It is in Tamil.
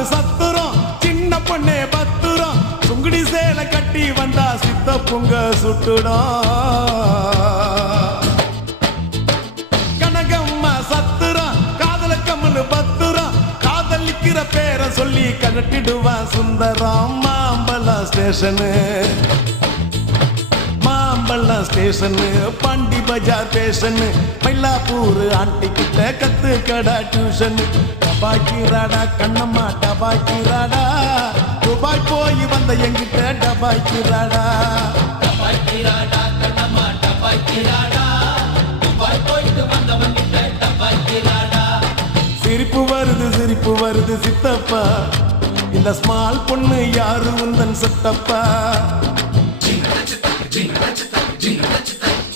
காவல் சத்துரும் சின்ன பொண்ணே பத்துரும் சுங்குடி சேலை கட்டி வந்தா சித்த பொங்க சுட்டுடும் கனகம்மா சத்துரும் காதல கம்மல் பத்துரும் காதலிக்கிற பேரை சொல்லி கலட்டிடுவான் சுந்தரம் மாம்பழம் ஸ்டேஷனு மாம்பழம் ஸ்டேஷனு பாண்டி பஜார் ஸ்டேஷனு மயிலாப்பூர் ஆண்டி கிட்ட கத்து கடா டியூஷனு டபாக்கிராடா கண்ணம்மா டபாக்கிராடா துபாய் போய் வந்த எங்கிட்ட டபாக்கிராடா டபாக்கிராடா கண்ணம்மா டபாக்கிராடா துபாய் போயிட்டு வந்தவங்கிட்ட டபாக்கிராடா சிரிப்பு வருது சித்தப்பா இந்த ஸ்மால் பொண்ணு யாரு உந்தன் சித்தப்பா ஜிங்க ரச்சிதா